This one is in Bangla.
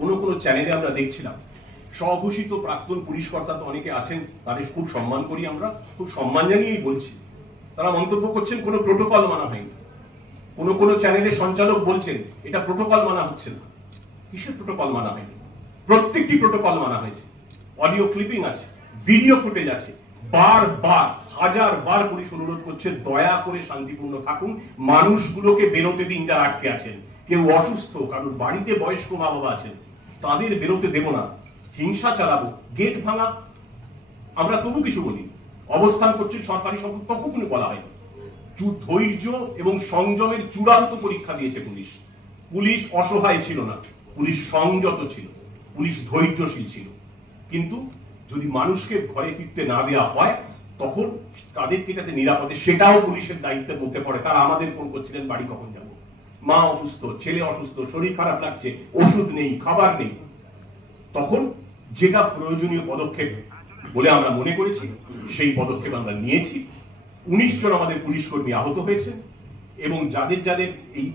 কোনো কোনো চ্যানেলে আমরা দেখছিলাম স্বঘোষিত প্রাক্তন পুলিশ কর্তা তো অনেকে আছেন, তাদের খুব সম্মান করি, আমরা খুব সম্মান জানিয়েই বলছি, তারা মন্তব্য করছেন কোনো প্রোটোকল মানা হয়নি। কোনো কোনো চ্যানেলের সঞ্চালক বলছেন এটা প্রোটোকল মানা হচ্ছে না। কিসের প্রোটোকল মানা হয়নি? প্রত্যেকটি প্রোটোকল মানা হয়েছে। অডিও ক্লিপিং আছে, ভিডিও ফুটেজ আছে। বারবার হাজারবার পুলিশ অনুরোধ করছে দয়া করে শান্তিপূর্ণ থাকুন, মানুষগুলোকে বেরোতে দিন যারা আটকে আছেন। কেউ অসুস্থ, কারোর বাড়িতে বয়স্ক মা বাবা আছেন, তাদের বেরোতে দেব না, হিংসা চালাবো, গেট ভাঙা, আমরা তবু কিছু বলি। অবস্থান করছেন সরকারি সম্পদ, তখন কোনো বলা হয়নি। ধৈর্য এবং সংযমের চূড়ান্ত পরীক্ষা দিয়েছে পুলিশ। পুলিশ অসহায় ছিল না, পুলিশ সংযত ছিল, পুলিশ ধৈর্যশীল ছিল। কিন্তু যদি মানুষকে ঘরে ফিরতে না দেওয়া হয়, তখন তাদেরকে যাতে নিরাপদে, সেটাও পুলিশের দায়িত্বের মধ্যে পড়ে। তারা আমাদের ফোন করছিলেন বাড়ি কখন যাব, মা অসুস্থ, ছেলে অসুস্থ, শরীর খারাপ লাগছে, ওষুধ নেই, খাবার নেই। তখন যেটা প্রয়োজনীয় পদক্ষেপ বলে আমরা মনে করেছি, সেই পদক্ষেপ আমরা নিয়েছি। 19 জন আমাদের পুলিশ কর্মী আহত হয়েছে এবং যাদের যাদের এই